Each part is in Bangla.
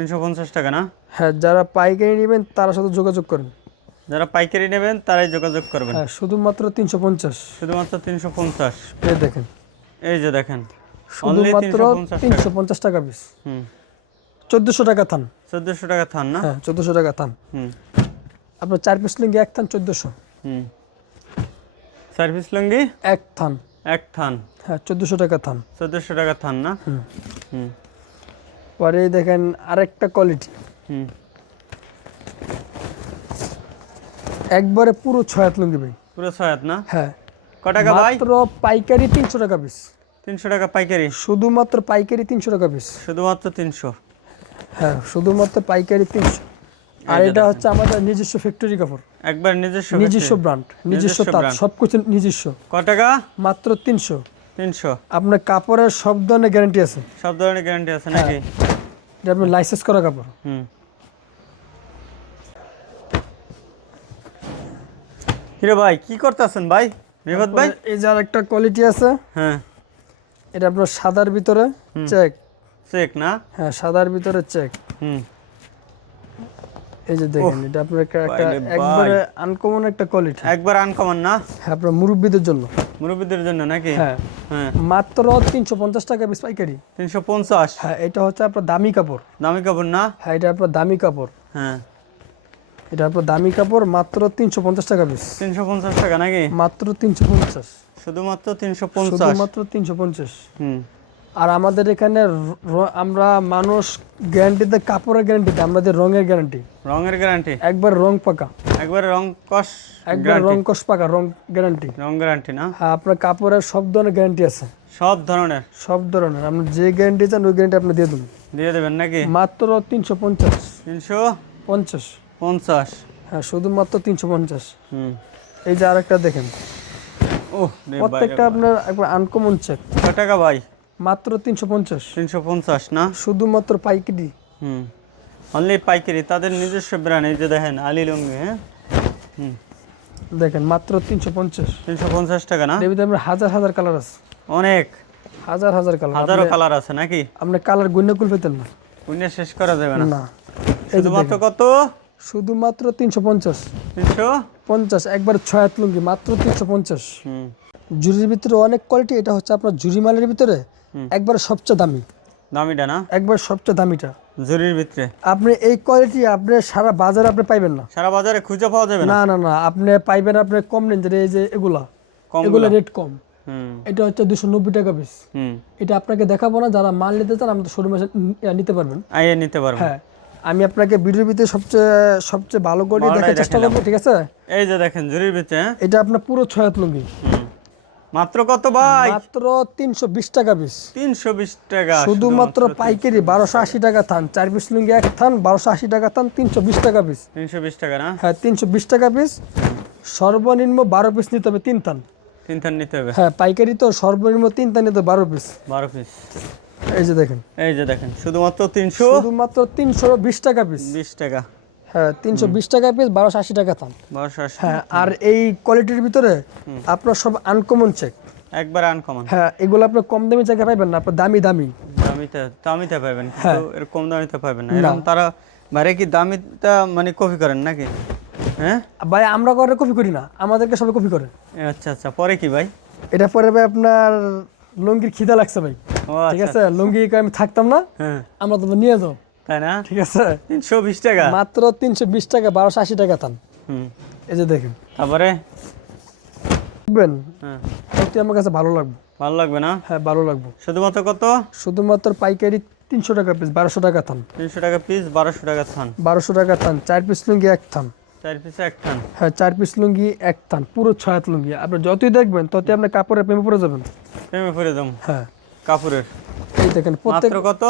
তিনশো পঞ্চাশ টাকা না? হ্যাঁ যারা পাইকারি নেবেন তার সাথে যোগাযোগ করেন। যারা পাইকারি নেবেন তারাই যোগাযোগ করবেন। হ্যাঁ শুধুমাত্র তিনশো পঞ্চাশ। শুধুমাত্র তিনশো পঞ্চাশ। এই দেখেন। এই যে দেখেন শুধুমাত্র তিনশো পঞ্চাশ টাকা। পিস হুম। চোদ্দোশো টাকা থান। চোদ্দোশো টাকা থান না? হ্যাঁ চোদ্দোশো টাকা থান। হুম। আপনার চার পিস লুঙ্গি এক থান চোদ্দোশো। হুম। সার্ভিস লুঙ্গি? এক থান। এক থান। হ্যাঁ চোদ্দোশো টাকা থান। চোদ্দোশো টাকা থান না? হুম। হুম। পরে দেখেন আরেকটা কোয়ালিটি একবারে পুরো ছয় হাত লুঙ্গি ভাই। পুরো ছয় হাত না? হ্যাঁ। ক টাকা ভাই? মাত্র পাইকারি তিনশো টাকা পিস তিনশো টাকা পাইকারি। শুধুমাত্র পাইকারি তিনশো টাকা পিস শুধুমাত্র তিনশো? হ্যাঁ শুধুমাত্র পাইকারি তিনশো। আর এটা হচ্ছে আমাদের নিজস্ব ফ্যাক্টরি কাপড়। একবার নিজস্ব নিজস্ব। ব্র্যান্ড নিজস্ব তাঁত brand। সব কিছু নিজস্ব। ক টাকা? মাত্র তিনশো। তিনশো। আপনার কাপড়ের সব ধরনের গ্যারান্টি আছে। সব ধরনের গ্যারান্টি আছে নাকি? এটা আপনার লাইসেন্স করা কাপড়। হুম। হিরে ভাই কি করতেছেন ভাই? রিফাত ভাই? এই যে একটা কোয়ালিটি আছে হ্যাঁ। এটা আপনার সাদার ভিতরে চেক চেক না? হ্যাঁ সাদার ভিতরে চেক হুম। এই যে দেখেন এটা আপনার একটা। একবারে আনকমন একটা কোয়ালিটি একবার আনকমন না? হ্যাঁ আপনার মুরব্বীদের জন্য। মুরব্বীদের জন্য নাকি? হ্যাঁ। হ্যাঁ। মাত্র তিনশো পঞ্চাশ টাকা পিস পাইকারি। তিনশো পঞ্চাশ? হ্যাঁ এটা হচ্ছে আপনার দামি কাপড়। দামি কাপড় না? হ্যাঁ এটা আপনার দামি কাপড়। হ্যাঁ। এটা আপনার দামি কাপড় মাত্র তিনশো পঞ্চাশ টাকা পিস তিনশো পঞ্চাশ টাকা নাকি? মাত্র তিনশো পঞ্চাশ। শুধুমাত্র তিনশো পঞ্চাশ? শুধুমাত্র তিনশো পঞ্চাশ। হুম। আর আমাদের এখানে আমরা মানুষ গ্যারান্টিতে কাপড়ের গ্যারান্টিতে আমাদের রঙের গ্যারান্টি রঙের গ্যারান্টি একবার রং পাকা। একবার রং কস একবার রং কষ পাকা রং গ্যারান্টি রং গ্যারান্টি না? হ্যাঁ আপনার কাপড়ের সব ধরনের গ্যারান্টি আছে। সব ধরনের? সব ধরনের। আপনি যে গ্যারান্টি চান ওই গ্যারান্টি আপনি দিয়ে দেবেন। দিয়ে দেবেন নাকি? মাত্র তিনশো পঞ্চাশ। তিনশো পঞ্চাশ। পঞ্চাশ। হ্যাঁ শুধুমাত্র তিনশো পঞ্চাশ। হুম। এই যে আরেকটা দেখেন। ও প্রত্যেকটা আপনার একবার আনকমন চেক ক টাকা ভাই? মাত্র তিনশো পঞ্চাশ। তিনশো পঞ্চাশ না? শুধুমাত্র পাইকারি। হুম। অনলি পাইকারি তাদের নিজস্ব ব্র্যান্ড এই যে দেখেন আলি লুঙ্গি হ্যাঁ? হুম। দেখেন মাত্র তিনশো পঞ্চাশ। তিনশো পঞ্চাশ টাকা না? ভিতরে আপনার হাজার হাজার কালার আছে। অনেক। হাজার হাজার কালার হাজারো কালার আছে নাকি? আপনি কালার গুণ্য কুল পেতেন না। পুণ্য শেষ করা যাবে না। না। শুধুমাত্র কত? শুধুমাত্র তিনশো পঞ্চাশ। তিনশো? পঞ্চাশ একবার ছয় হাত লুঙ্গি মাত্র তিনশো পঞ্চাশ। হুম। জুরির ভিতরে অনেক কোয়ালিটি এটা হচ্ছে আপনার জুরি মালের ভিতরে একবার সবচেয়ে দামি। দামিটা না? একবার সবচেয়ে দামিটা। জরির ভিতরে? আপনি এই কোয়ালিটি আপনি সারা বাজারে আপনি পাইবেন না। সারা বাজারে খুঁজে পাওয়া যাবে না? না না আপনি পাইবেন আপনি কম রেঞ্জের এই যে এগুলা। এগুলো রেট কম। এটা হচ্ছে দুশো নব্বই টাকা পিস এটা আপনাকে দেখাবো না যারা মাল নিতে চান আমাদের শোরুমে নিতে পারবেন। নিতে পারব। হ্যাঁ আমি আপনাকে ভিডিওর ভিতরে সবচেয়ে সবচেয়ে ভালো করে দেখার চেষ্টা। করব ঠিক আছে? এই যে দেখেন জরির ভিতরে হ্যাঁ? এটা আপনার পুরো ছয়াত লুঙ্গি। মাত্র কত ভাই? মাত্র তিনশো বিশ টাকা পিস। তিনশো বিশ টাকা শুধুমাত্র পাইকারি বারোশো আশি টাকা থান চার পিস লুঙ্গি এক থান বারোশো আশি টাকা থান তিনশো বিশ টাকা পিস। তিনশো বিশ টাকা না? হ্যাঁ তিনশো বিশ টাকা পিস। সর্বনিম্ন বারো পিস নিতে হবে তিন থান। তিন থান নিতে হবে? হ্যাঁ পাইকারি তো সর্বনিম্ন তিন থান নিতে হবে বারো পিস। বারো পিস। এই যে দেখেন। এই যে দেখেন শুধুমাত্র তিনশো? শুধুমাত্র তিনশো বিশ টাকা পিস। বিশ টাকা। হ্যাঁ তিনশো বিশ টাকা পিস বারোশো আশি টাকা হ্যাঁ আর এই কোয়ালিটির ভিতরে আপনার সব আনকমন চেক একবার আনকমন হ্যাঁ এগুলো আপনার কম দামি জায়গায় না আপনার দামি দামি। দামিতে দামিতে পাবেন হ্যাঁ। এরকম দামিতে পাবেন না। এরকম তারা কি দামিটা মানে কপি করেন নাকি? হ্যাঁ? ভাই আমরা করে কপি করি না আমাদেরকে সবাই কপি করে। আচ্ছা আচ্ছা পরে কি ভাই? এটা পরে ভাই আপনার লুঙ্গির খিদা লাগছে ভাই। ঠিক আচ্ছা আছে? লুঙ্গি আমি থাকতাম না? হ্যাঁ। আমরা তো নিয়ে যাও তাই না? ঠিক আছে। তিনশো বিশ টাকা। মাত্র তিনশো বিশ টাকা বারোশো আশি টাকা এই যে দেখেন। তারপরে? দেখবেন হ্যাঁ। সত্যি আমার কাছে ভালো লাগবে। ভালো লাগবে না? হ্যাঁ ভালো লাগবে। শুধুমাত্র কত? শুধুমাত্র পাইকারি তিনশো টাকা পিস বারোশো টাকা থান তিনশো টাকা পিস বারোশো টাকা থান বারোশো টাকা থান চার পিস লুঙ্গি এক থান চার পিসে এক থান হ্যাঁ চার পিস লুঙ্গি এক থান পুরো ছয় হাত লুঙ্গি। আপনি যতই দেখবেন ততই আপনার কাপড়ের প্রেমে পড়ে যাবেন। প্রেমে ফিরে দাম হ্যাঁ। কাপড়ের। এই দেখেন প্রত্যেক কত?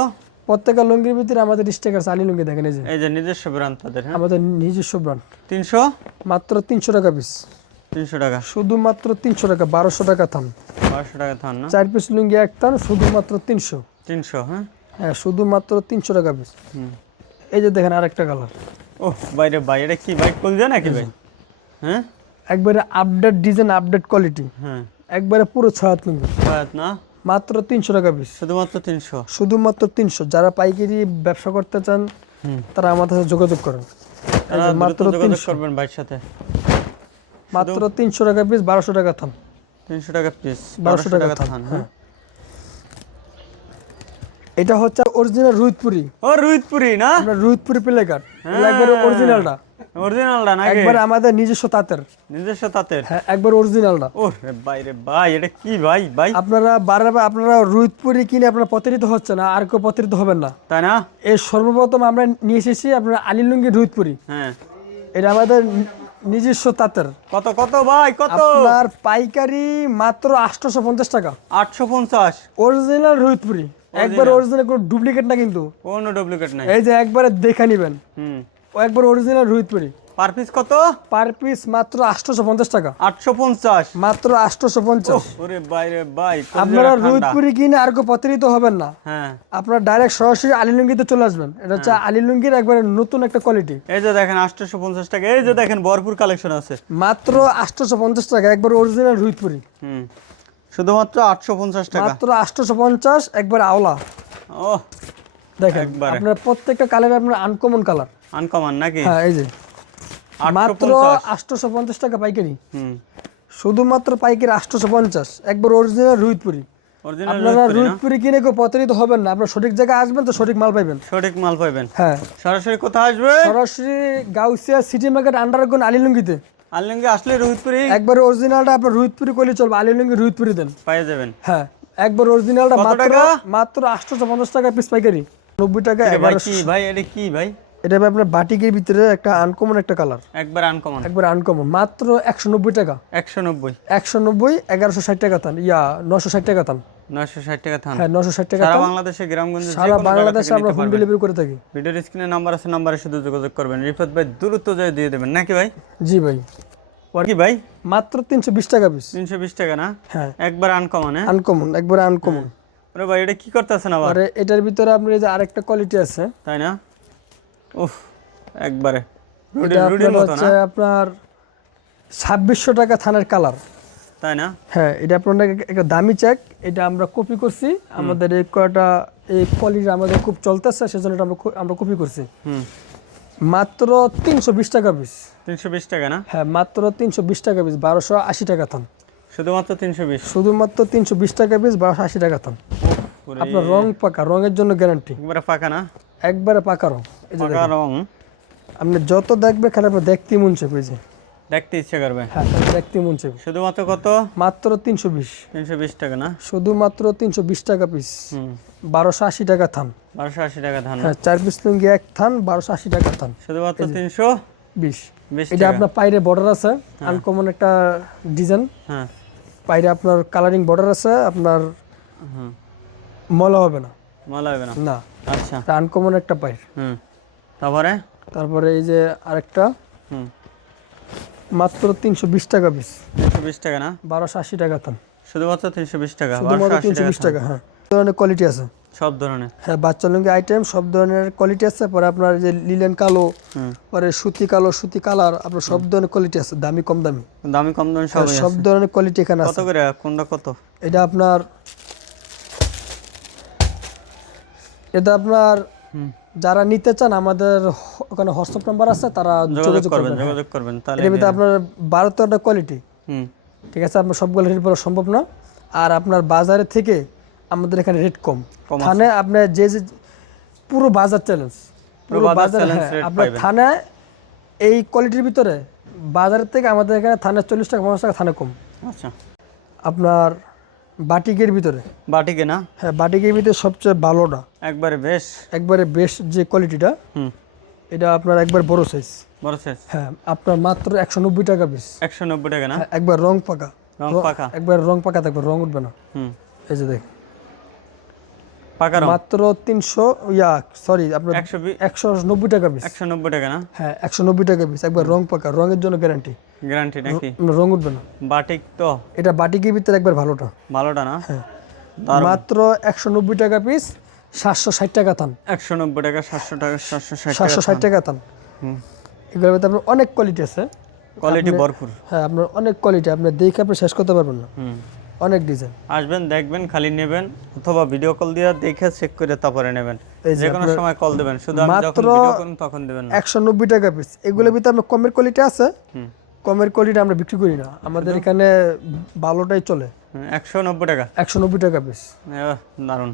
প্রত্যেকটা লুঙ্গির ভিতরে আমাদের স্টেকার চালি লুঙ্গি দেখেন এই যে। এই যে নিজস্ব ব্রান্ড তাদের হ্যাঁ? আমাদের নিজস্ব ব্র্যান্ড তিনশো? মাত্র তিনশো টাকা পিস তিনশো টাকা। শুধুমাত্র তিনশো টাকা বারোশো টাকা থান। বারোশো টাকা থান না? চার পিস লুঙ্গি এক থান শুধুমাত্র তিনশো। তিনশো হ্যাঁ? হ্যাঁ শুধুমাত্র তিনশো টাকা পিস হুম। এই যে দেখেন আরেকটা কালার ও বাইরে ভাই এটা কি বাইক কলজা নাকি ভাই? হ্যাঁ? একবারে আপডেট ডিজাইন আপডেট কোয়ালিটি হ্যাঁ। একবারে পুরো ছয় হাত লুঙ্গি। বায়াত না? মাত্র তিনশো টাকা পিস শুধুমাত্র তিনশো? শুধুমাত্র তিনশো। যারা পাইকারি ব্যবসা করতে চান তারা আমাদের সাথে যোগাযোগ করেন। মাত্র তিনশো। করবেন ভাইয়ের সাথে। মাত্র তিনশো টাকা পিস বারোশো টাকা থাম তিনশো টাকা পিস 1200 টাকা থান, থান হ্যাঁ। এটা হচ্ছে অরিজিনাল রুইতপুরি ও রোহিতপুরি না? রুইতপুরি প্লে কার্ড হ্যাঁ। অরিজিনালটা অরিজিনালটা নাকি? একবারে আমাদের নিজস্ব তাঁতের। নিজস্ব তাঁতের? হ্যাঁ একবার অরিজিনালটা ভাই রে ভাই এটা কি ভাই ভাই? আপনারা বারবার আপনারা রুইতপুরি কিনে আপনারা প্রতারিত হচ্ছে না আর কেউ প্রতারিত হবেন না। তাই না? এই সর্বপ্রথম আমরা নিয়ে এসেছি আপনার আলিলুঙ্গি রুইতপুরি হ্যাঁ। এটা আমাদের নিজস্ব তাঁতের। কত কত ভাই কত? আপনার পাইকারি মাত্র আটশোশো পঞ্চাশ টাকা। আটশো পঞ্চাশ অরিজিনাল রুইতপুরি একবার অরিজিনাল কোনো ডুপ্লিকেট না কিন্তু। কোনো ডুপ্লিকেট নাই। এই যে একবারে দেখে নিবেন। হুম। একবার অরিজিনাল রুইতপুরি পার পিস কত? পার পিস মাত্র আটশোশো পঞ্চাশ টাকা। আটশো পঞ্চাশ মাত্র আটশোশো পঞ্চাশ। ওরে ভাই রে ভাই আপনারা ঠান্ডা। কিনে আর কেউ প্রতারিত হবেন না। হ্যাঁ। আপনারা ডাইরেক্ট সরাসরি আলিলুঙ্গিতে চলে আসবেন। এটা হচ্ছে আলিলুঙ্গির একবারে নতুন একটা কোয়ালিটি এই যে দেখেন আটশোশো পঞ্চাশ টাকা। এই যে দেখেন ভরপুর কালেকশন আছে। মাত্র আটশোশো পঞ্চাশ টাকা একবার অরিজিনাল রুইতপুরি হুম। শুধুমাত্র আটশো পঞ্চাশ টাকা। মাত্র আটশোশো পঞ্চাশ একবার আওলা। ও দেখেন। আপনার প্রত্যেকটা কালার আপনার আনকমন কালার আনকমন নাকি? হ্যাঁ এই যে। মাত্র পঞ্চাশ। আটশোশো পঞ্চাশ টাকা পাইকারি। হুম। শুধুমাত্র পাইকারি আটশোশো পঞ্চাশ। একবার অরিজিনাল রুইতপুরি। আপনারা রুইতপুরি কিনে কেউ প্রতারিত হবেন না। আপনার সঠিক জায়গায় আসবেন তো সঠিক মাল পাইবেন। সঠিক মাল পাইবেন। হ্যাঁ। সরাসরি কোথায় আসবে? সরাসরি গাউসিয়া সিটি মার্কেট আন্ডারগ্রাউন্ড আলিলুঙ্গিতে। আলিঙ্গে আসলে রোহিতপুরি একবার অরিজিনালটা আপনার রুইতপুরি করলে চলবে। আলিলুঙ্গি রুইতপুরি দেন। পাইয়ে যাবেন। হ্যাঁ। একবার অরিজিনালটা মাত্র? মাত্র আটশোশো পঞ্চাশ টাকা পিস পাইকারি। নব্বই টাকা ভাই কি ভাই? এটা কি ভাই? এটা আপনার বাটিকের ভিতরে একটা আনকমন একটা কালার একবার আনকমন একবার আনকমন মাত্র একশো নব্বই টাকা। একশো নব্বই। একশো নব্বই এগারোশো ষাট টাকা থান ইয়া নশো ষাট টাকা থান নয়শো ষাট টাকা থান হ্যাঁ নশো ষাট টাকা সারা বাংলাদেশে গ্রামগঞ্জে সারা বাংলাদেশে আমরা হোম ডেলিভারি করে থাকি। ভিডিওর স্ক্রিনে নাম্বার আছে নাম্বারে শুধু যোগাযোগ করবেন। রিফাত ভাই দ্রুত যায় দিয়ে দেবেন। নাকি ভাই? জি ভাই। আর কি ভাই? মাত্র তিনশো বিশ টাকা পিস তিনশো বিশ টাকা না? হ্যাঁ। একবার আনকমন হ্যাঁ? আনকমন একবার আনকমন ওরে ভাই এটা কি করতেছেন আবার? আর এটার ভিতরে আপনার এই যে আরেকটা কোয়ালিটি আছে। তাই না? উফ একবারে। আপনার ছাব্বিশশো টাকা থানের কালার। তাই না? হ্যাঁ এটা আপনার একটা দামি চেক এটা আমরা কপি করছি। আমাদের এই কয়টা এই আমাদের খুব চলতেছে সেজন্য আমরা আমরা কপি করছি। মাত্র তিনশো বিশ টাকা পিস তিনশো বিশ টাকা না? হ্যাঁ মাত্র তিনশো বিশ টাকা পিস বারোশো আশি টাকা থান শুধুমাত্র তিনশো বিশ? শুধুমাত্র তিনশো বিশ টাকা পিস বারোশো আশি টাকা থান আপনার রং পাকা রঙের জন্য গ্যারান্টি একবারে ফাঁকা না? একবারে পাকা রং। রং। আপনি যত দেখবে খালি আপনার দেখতে মন চাইবে যে। দেখতে ইচ্ছে করবে? হ্যাঁ দেখতে মন চাইবে। শুধুমাত্র কত? মাত্র তিনশো বিশ। তিনশো বিশ টাকা না? শুধুমাত্র তিনশো বিশ টাকা পিস বারোশো আশি টাকা থান। বারোশো আশি টাকা ধান হ্যাঁ চার পিস লুঙ্গি এক থান বারোশো আশি টাকা থান। শুধুমাত্র তিনশো বিশ? বিশ। এটা আপনার পাইরে বর্ডার আছে আনকমন একটা ডিজাইন হ্যাঁ। পাইরে আপনার কালারিং বর্ডার আছে আপনার মলা হবে না। মলা হবে না? না। আচ্ছা। আনকমন একটা পাইর। হুম। তারপরে? তারপরে এই যে আরেকটা। হুম। মাত্র তিনশো বিশ টাকা পিস তিনশো বিশ টাকা না? বারোশো আশি টাকা থান শুধুমাত্র তিনশো বিশ টাকা? শুধুমাত্র তিনশো টাকা বিশ টাকা হ্যাঁ। ধরনের কোয়ালিটি আছে। সব ধরনের? হ্যাঁ বাচ্চা লুঙ্গি আইটেম সব ধরনের কোয়ালিটি আছে। পরে আপনার যে লিলেন কালো পরে সুতি কালো সুতি কালার আপনার সব ধরনের কোয়ালিটি আছে দামি কম দামি। দামি কম দামি সব সব ধরনের কোয়ালিটি এখানে আছে। কত করে? কোনটা কত? এটা আপনার এটা আপনার যারা নিতে চান আমাদের ওখানে হোয়াটসঅ্যাপ নাম্বার আছে তারা যোগাযোগ করবেন। যোগাযোগ করবেন তাহলে এটার ভিতরে আপনার তেরোটা কোয়ালিটি হুম। ঠিক আছে আপনার সবগুলো কোয়ালিটির পরে সম্ভব না। আর আপনার বাজারের থেকে আমাদের এখানে রেট কম। থানে আপনার যে যে পুরো বাজার চ্যালেঞ্জ পুরো বাজার বাজার হ্যাঁ, আপনার। থানায় এই কোয়ালিটির ভিতরে বাজারের থেকে আমাদের এখানে থানায় চল্লিশ টাকা পঞ্চাশ টাকা থানে কম। আচ্ছা। আপনার বাটিকের ভিতরে। বাটিকে না? হ্যাঁ বাটিকের ভিতরে সবচেয়ে ভালোটা। একবারে বেশ। একবারে বেস্ট যে কোয়ালিটিটা হুম। এটা আপনার একবার বড় সাইজ বড় সাইজ হ্যাঁ আপনার মাত্র একশো নব্বই টাকা পিস একশো নব্বই টাকা না? হ্যাঁ, একবার রং পাকা। রং পাকা? একবার রং পাকা থাকবে রং উঠবে না। হুম। এই যে দেখ পাকা রং? মাত্র তিনশো ইয়া সরি আপনার একশো নব্বই টাকা পিস একশো নব্বই টাকা না? হ্যাঁ একশো নব্বই টাকা পিস একবার রং পাকা রঙের জন্য গ্যারান্টি গ্যারান্টি নাকি? রং উঠবে না। বাটিক তো। এটা বাটিকের ভিতরে একবার ভালোটা। ভালোটা না? হ্যাঁ। মাত্র একশো নব্বই টাকা পিস সাতশো ষাট টাকা থান একশো নব্বই টাকা সাতশো টাকা সাতশো ষাট সাতশো ষাট টাকা হুম। এগুলোর ভিতরে আপনার অনেক কোয়ালিটি আছে। কোয়ালিটি ভরপুর। হ্যাঁ আপনার অনেক কোয়ালিটি আপনি দেখে আপনি শেষ করতে পারবেন না। হুম। অনেক ডিজাইন আসবেন দেখবেন খালি নেবেন অথবা ভিডিও কল দিয়ে দেখে চেক করে তারপরে নেবেন। যে কোনো সময় কল দেবেন। শুধু আমি যখন ভিডিও করুন তখন দেবেন না। একশো নব্বই টাকা পিস এগুলোর ভিতরে আপনার কমের কোয়ালিটি আছে। হুম। কমের কোয়ালিটি আমরা বিক্রি করি না। আমাদের এখানে ভালোটাই চলে। একশো নব্বই টাকা। একশো নব্বই টাকা পিস দারুণ।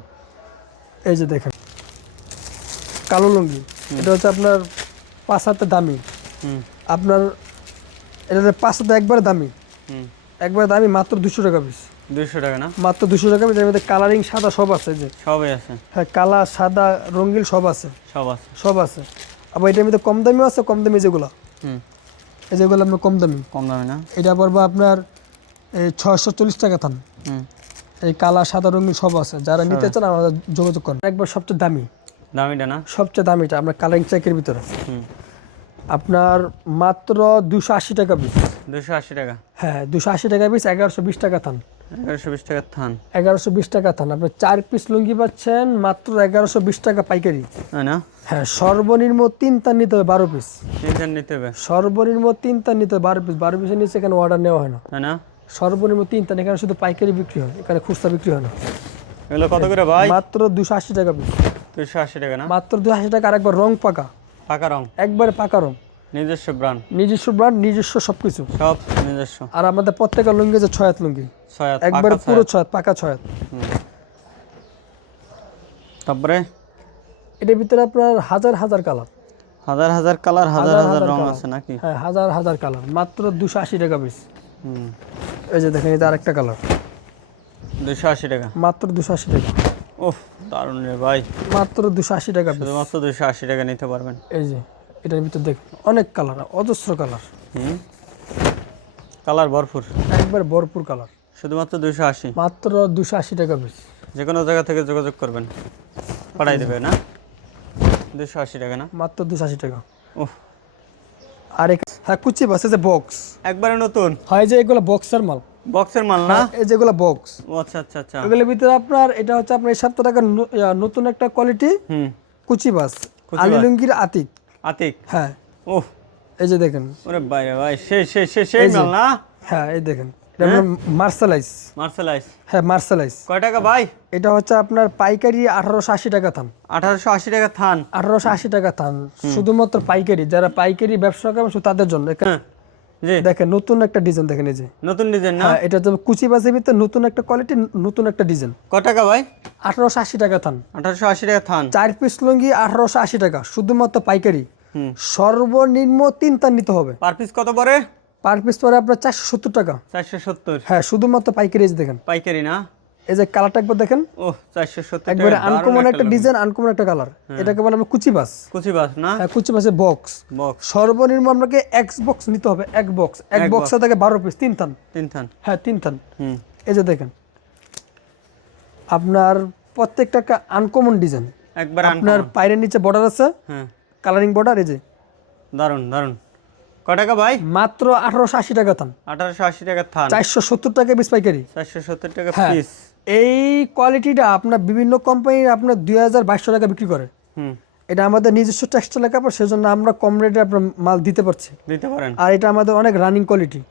এই যে দেখেন কালো লুঙ্গি। এটা হচ্ছে আপনার পাঁচ হাতে দামি। আপনার এটা পাঁচ হাতে একবারে দামি। হুম। একবারে দামি মাত্র দুশো টাকা পিস দুশো টাকা না? মাত্র দুশো টাকা পিস এর মধ্যে কালারিং সাদা সব আছে যে। সবই আছে। হ্যাঁ কালা সাদা রঙিন সব আছে। সব আছে। সব আছে। আবার এটার মধ্যে কম দামিও আছে কম দামি যেগুলো। হুম। এই যেগুলো আপনার কম দামি। কম দামি না? এটা পড়ব আপনার এই ছয়শো চল্লিশ টাকা থান। হুম। এই কালা সাদা রঙিন সব আছে। যারা নিতে চান আমাদের যোগাযোগ করেন। একবার সবচেয়ে দামি। দামিটা না? সবচেয়ে দামিটা আপনার কালারিং চেকের ভিতরে। আপনার মাত্র দুশো আশি টাকা পিস দুশো আশি টাকা? হ্যাঁ দুশো আশি টাকা পিস এগারোশো বিশ টাকা থান। এগারোশো বিশ থান। এগারোশো বিশ টাকা থান। আপনি চার পিস লুঙ্গি পাচ্ছেন মাত্র এগারোশো বিশ টাকা পাইকারি। তাই না? হ্যাঁ সর্বনিম্ন তিন নিতে হবে বারো পিস নিতে হবে। সর্বনিম্ন তিন নিতে হবে বারো পিস বারো পিসের নিচে এখানে অর্ডার নেওয়া হয় না। তাই না? সর্বনিম্ন তিন এখানে শুধু পাইকারি বিক্রি হয় এখানে খুচরা বিক্রি হয় না। এগুলো কত করে ভাই? মাত্র দুশো আশি টাকা পিস দুশো আশি টাকা না? মাত্র দুশো আশি টাকা আর একবার রং পাকা। পাকা রং। একবারে পাকা রং। নিজস্ব ব্রান্ড নিজস্ব ব্র্যান্ড নিজস্ব সব কিছু সব নিজস্ব। আর আমাদের প্রত্যেকের লুঙ্গি যে ছয়াত লুঙ্গি। ছয় হাত, একবারে পুরো ছয়াত পাকা ছয়াত তারপরে? এটার ভিতরে আপনার হাজার হাজার কালার। হাজার হাজার কালার হাজার হাজার রং আছে নাকি? হ্যাঁ হাজার হাজার কালার। মাত্র দুশো আশি টাকা পিস হুম। এই যে দেখেন যে আরেকটা কালার। দুশো আশি টাকা। মাত্র দুশো আশি টাকা। ওহ দারুণ রে ভাই। মাত্র দুশো আশি টাকা শুধুমাত্র দুশো আশি টাকা নিতে পারবেন। এই যে। এটার ভিতর দেখেন অনেক কালার অজস্র কালার কালার ভরপুর। একবার ভরপুর কালার শুধুমাত্র দুশো আশি। মাত্র দুশো আশি টাকা পিস যে কোনো জায়গা থেকে যোগাযোগ করবেন। পাঠাই দেবে না? দুশো আশি টাকা না? মাত্র দুশো আশি টাকা। ওহ আর এক হ্যাঁ কুচি বাস যে বক্স একবারে নতুন? হয় যে এগুলো বক্সের মাল। বক্সের মাল না? এই যেগুলো বক্স ও আচ্ছা আচ্ছা আচ্ছা। এগুলোর ভিতরে আপনার এটা হচ্ছে আপনার এই সপ্তাহ টাকার নতুন একটা কোয়ালিটি হুম। কুচি বাস। কুচি আলী লুঙ্গির আতিক। আতিক? হ্যাঁ। ওহ এই যে দেখেন। ওরে বাইরে ভাই সেই সেই সেই সেই মাল না? হ্যাঁ এই দেখেন। হ্যাঁ? মার্শালাইজ কয় টাকা ভাই? এটা হচ্ছে আপনার পাইকারি আঠারোশো আশি টাকা থান। আঠারোশো আশি টাকা থান। আঠারোশো আশি টাকা থান। শুধুমাত্র পাইকারি। যারা পাইকারি ব্যবসা করে তাদের জন্য। হ্যাঁ। দেখেন নতুন একটা ডিজাইন দেখেন এই যে। নতুন ডিজাইন না? হ্যাঁ এটা তো কুচি বাসের ভিতরে নতুন একটা কোয়ালিটি নতুন একটা ডিজাইন কত টাকা ভাই? আঠারোশো আশি টাকা থান। আঠারোশো আশি টাকা থান। চার পিস লুঙ্গি আঠারোশো আশি টাকা শুধুমাত্র পাইকারি। সর্বনিম্ন তিন তান নিতে হবে। পার পিস কত পরে পার পিস পরে আপনার চারশো সত্তর টাকা। চারশো সত্তর। হ্যাঁ শুধুমাত্র পাইকারি দেখেন। পাইকারি না? এই যে কালারটা একবার দেখেন। ও চারশো সত্তর একবারে আনকমন একটা ডিজাইন আনকমন একটা কালার এটাকে বলে আমরা কুচি বাস। কুচি বাস না? হ্যাঁ কুচি বাসের বক্স বক্স সর্বনিম্ন আপনাকে এক বক্স নিতে হবে এক বক্স এক বক্সে থেকে বারো পিস তিন থান। তিন থান। হ্যাঁ তিন থান। হুম। এই যে দেখেন আপনার প্রত্যেকটা আনকমন ডিজাইন একবার আপনার পায়ের নিচে বর্ডার আছে হ্যাঁ। কালারিং বর্ডার এই যে। দারুণ দারুণ টাকা ভাই? মাত্র আঠারোশো আশি টাকা থান। আঠারোশো আশি টাকা থান। চারশো সত্তর টাকা পিস পাইকারি। চারশো সত্তর টাকা হ্যাঁ। পিস এই কোয়ালিটিটা আপনার বিভিন্ন কোম্পানির আপনার দুই হাজার বাইশশো টাকা বিক্রি করে। হুম। এটা আমাদের নিজস্ব টেক্সটাইল কাপড় সেজন্য আমরা কম রেটে আপনার মাল দিতে পারছি। দিতে পারেন। আর এটা আমাদের অনেক রানিং কোয়ালিটি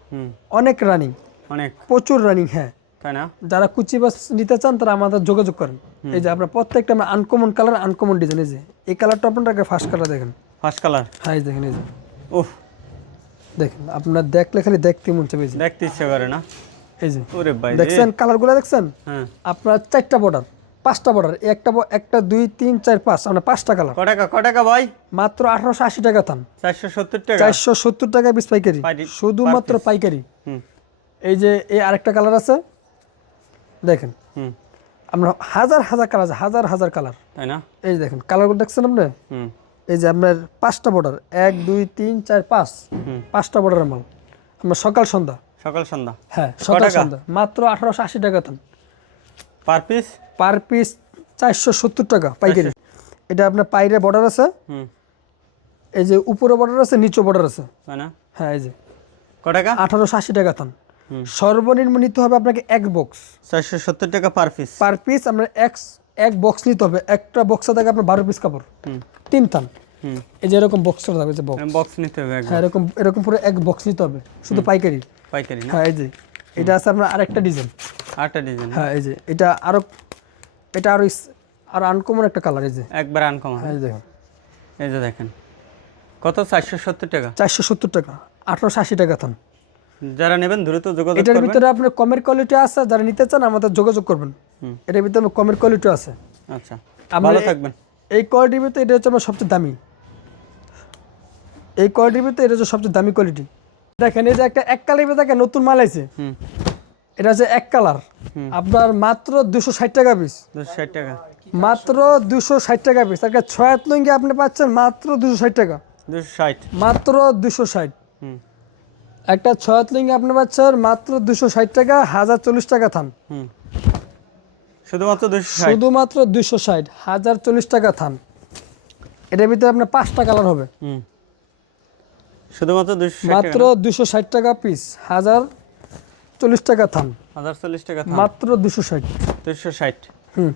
অনেক রানিং অনেক। প্রচুর রানিং হ্যাঁ। তাই না? যারা কুচি বাস নিতে চান তারা আমাদের যোগাযোগ করেন। এই যে আপনার প্রত্যেকটা আমরা আনকমন কালার আনকমন ডিজাইন এই যে। এই কালারটা আপনার ফার্স্ট কালার দেখেন। ফার্স্ট কালার হ্যাঁ দেখেন এই যে। উফ। দেখেন আপনার দেখলে খালি দেখতে মন যে। দেখতে ইচ্ছে করে না? এই যে দেখছেন কালারগুলো দেখছেন? হ্যাঁ। আপনার চারটা বর্ডার পাঁচটা বর্ডার একটা একটা দুই তিন চার পাঁচ আপনার পাঁচটা কালার ক টাকা ভাই? মাত্র আঠারোশো আশি টাকা থান। চারশো সত্তর টাকা। চারশো সত্তর টাকা পিস পাইকারি। শুধুমাত্র পাইকারি। এই যে এই আরেকটা কালার আছে। দেখেন। আমরা হাজার হাজার কালার আছে হাজার হাজার কালার তাই না? এই যে দেখেন কালারগুলো দেখছেন আপনি? এই যে আপনার পাঁচটা বর্ডার এক দুই তিন চার পাঁচ। পাঁচটা বর্ডারের মাল। আমরা সকাল সন্ধ্যা। সকাল সন্ধ্যা? হ্যাঁ সকাল টাকা? সন্ধ্যা। মাত্র আঠারোশো আশি টাকা পার পিস? পার পিস চারশো সত্তর টাকা পাইকারি। এটা আপনার পাইরে বর্ডার আছে। এই যে উপরে বর্ডার আছে নিচে বর্ডার আছে। হ্যাঁ এই যে। ক টাকা? আঠারোশো আশি টাকা সর্বনিম্ন নিতে হবে আপনাকে এক বক্স। চারশো সত্তর টাকা পার পিস। পার পিস আপনার এক এক বক্স নিতে হবে। একটা বক্সে থাকে আপনার বারো পিস কাপড়। তিন থান। হুম। এই যে এরকম বক্স থাকবে যে বক্স। বক্স নিতে হবে হ্যাঁ এরকম এরকম পুরো এক বক্স নিতে হবে। শুধু পাইকারি। পাইকারি না? হ্যাঁ এই যে। এটা আছে আপনার আরেকটা ডিজাইন। আটটা ডিজাইন হ্যাঁ এই যে। এটা আরও এটা আরও আরও আনকমন একটা কালার এই যে। একবার আনকমন হ্যাঁ এই দেখুন এই যে দেখেন। কত? চারশো সত্তর টাকা। চারশো সত্তর টাকা। আঠারোশো আশি টাকা থান যারা নেবেন দ্রুত যোগাযোগ এটার ভিতরে আপনার কমের কোয়ালিটি আছে যারা নিতে চান আমাদের যোগাযোগ করবেন। এটার ভিতরে কমের কোয়ালিটি আছে। আচ্ছা। ভালো থাকবেন। এই কোয়ালিটির ভিতরে এটা হচ্ছে আমার সবচেয়ে দামি। এই কোয়ালিটির ভিতরে এটা হচ্ছে সবচেয়ে দামি কোয়ালিটি দেখেন এই যে একটা এক ভিতরে একটা নতুন মাল আছে এটা হচ্ছে এক কালার। আপনার মাত্র দুশো ষাট টাকা পিস দুশো ষাট টাকা। মাত্র দুশো ষাট টাকা পিস একটা ছয় হাত লুঙ্গি আপনি পাচ্ছেন মাত্র দুশো ষাট টাকা। দুশো ষাট। মাত্র দুশো ষাট। হুম। একটা ছয় হাত লুঙ্গি আপনি পাচ্ছেন মাত্র দুশো ষাট টাকা হাজার চল্লিশ টাকা থান। হুম। শুধুমাত্র শুধুমাত্র দুশো ষাট হাজার চল্লিশ টাকা থান। এটার ভিতরে আপনার পাঁচটা কালার হবে। হুম। শুধুমাত্র মাত্র দুশো ষাট টাকা পিস হাজার চল্লিশ টাকা থান। হাজার চল্লিশ টাকা মাত্র দুশো ষাট। দুশো ষাট। হুম।